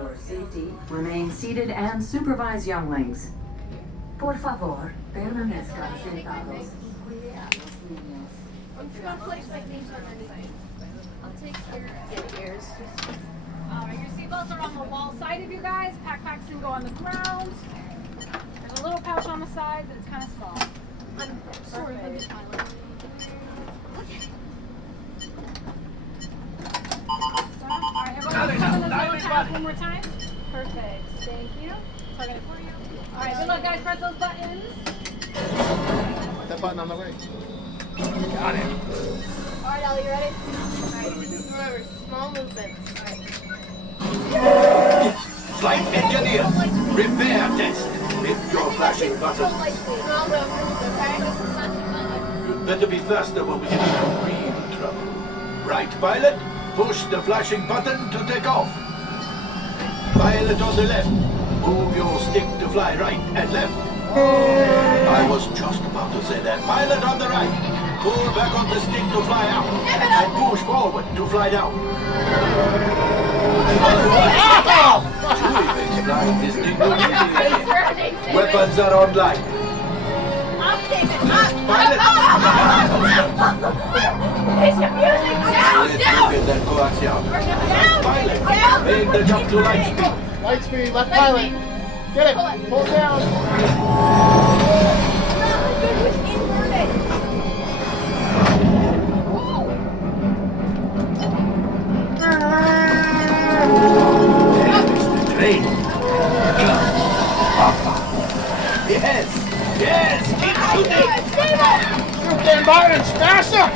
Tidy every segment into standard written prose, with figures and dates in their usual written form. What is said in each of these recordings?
your safety, remain seated and supervise younglings. Por favor, permanezcan sentados y cuide a los niños. I'll take yours. Alright, your seatbelts are on the wall side of you guys. Backpacks can go on the ground. There's a little pouch on the side, but it's kind of small. Sorry, pilot. Alright, everyone come in those little tabs one more time. Perfect. Thank you. Plug it for you. Alright, good luck guys. Press those buttons. Put that button on the right. Got it. Alright, Ellie, you ready? Alright. Remember, small movements. Flight engineers, repair test. Hit your flashing button. Small movements, okay? You'd better be faster when we get into real trouble. Right, pilot? Push the flashing button to take off. Pilot on the left. Move your stick to fly right and left. I was just about to say that. Pilot on the right. Pull back on the stick to fly out. And push forward to fly down. Chewie makes flying this thing look easy. Weapons are online. I'm taking Left pilot. He's confusing. Let's look at that coaxium. Left pilot. Make the jump to light speed. Light speed, left pilot. Get it. Pull it down. Train. Yes, yes, keep shooting. Shoot them buttons, faster.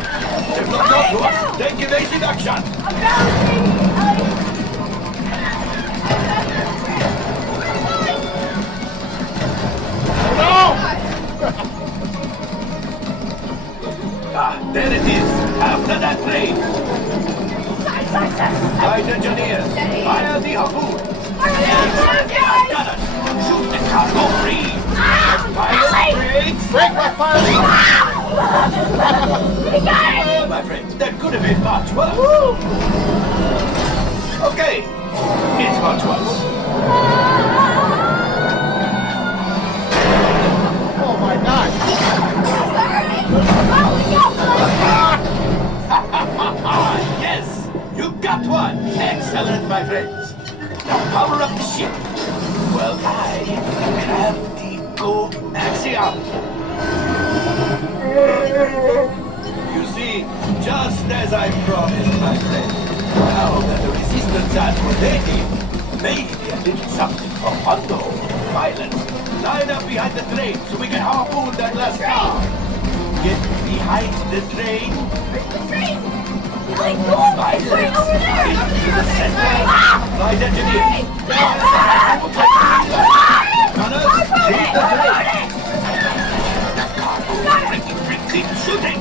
They've locked up to us. Take evasive action. Ah, there it is. After that train. Flight engineers, fire the harpoon. Gunners, shoot the cargo free. Pilot brakes. Brake left pilot. My friends, that could have been much worse. Okay, it's much worse. Oh my God. Yes, you got one. Excellent, my friends. Now power up the ship. Well, I grab the coaxium. You see, just as I promised, my friend, now that the resistance has rotated, maybe a little something for Hondo. Pilots, line up behind the train so we can harpoon that last car. Get behind the train. The train! Pilots, into the center. Flight engineers. Gunners, shoot the train. That cargo, keep shooting.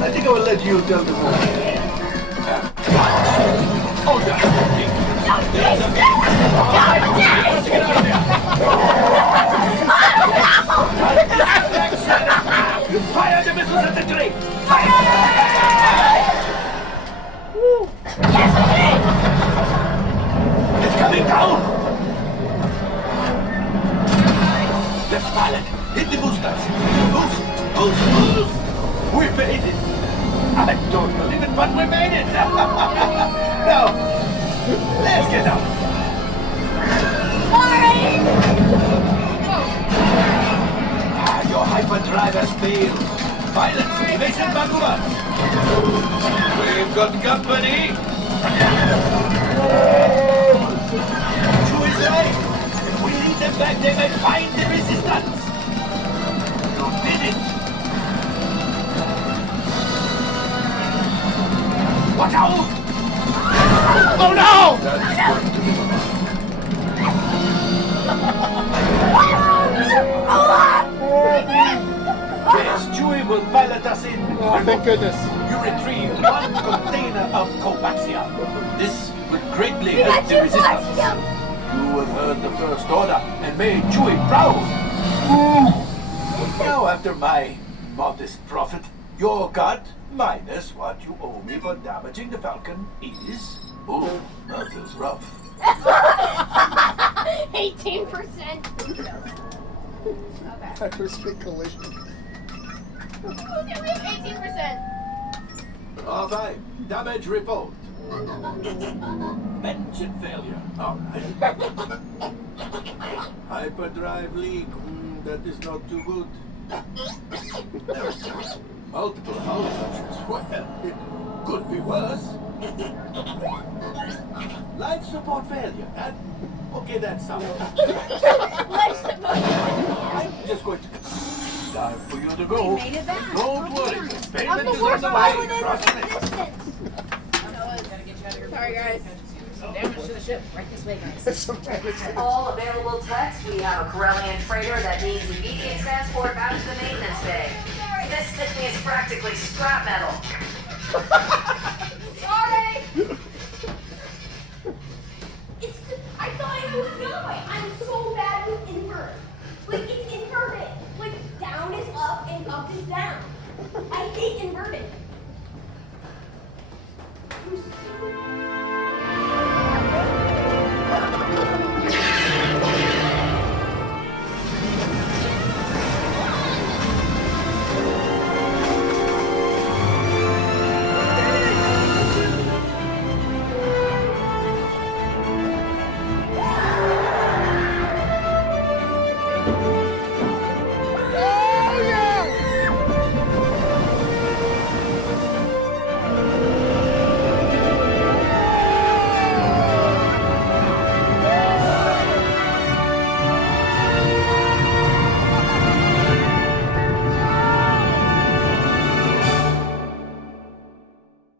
I think I will let you tell the story. Oh, there's a big... Let's get out of there. Fire the missiles at the train. It's coming down. Left pilot, hit the boosters. Boost. We made it. I don't believe it, but we made it. Now, let's get out. Your hyperdrive has failed. Pilots, evasive maneuvers. We've got company. Chewie's right. If we lead them back, they may find the resistance. You did it. Watch out! Oh no! That's going to be Yes, Chewie will pilot us in. Oh, thank goodness. You retrieved one container of coaxium. This would greatly help the resistance. You have heard the First Order and made Chewie proud. Now, after my modest profit, Your cut, minus what you owe me for damaging the Falcon, is... Ooh, that is rough. 18%. Okay. Hyperspace collision. Okay, we have 18%. R5, damage report. Engine failure. All right. Hyperdrive leak. That is not too good. Multiple outages. Well, it could be worse. Life support failure. Okay, that's something. Life support. I'm just going to... Time for you to go. We made it back. Don't worry. Payment is We're on the fine way. within Trust me. distance. Sorry, guys. Damage to the ship. Right this way, guys. All available techs, we have a Corellian freighter that needs immediate transport back to the maintenance bay. This thing is practically scrap metal. Sorry. I thought it was the other way. I'm so bad with invert. Like, it's inverted. Like, down is up and up is down. I hate inverted. I'm so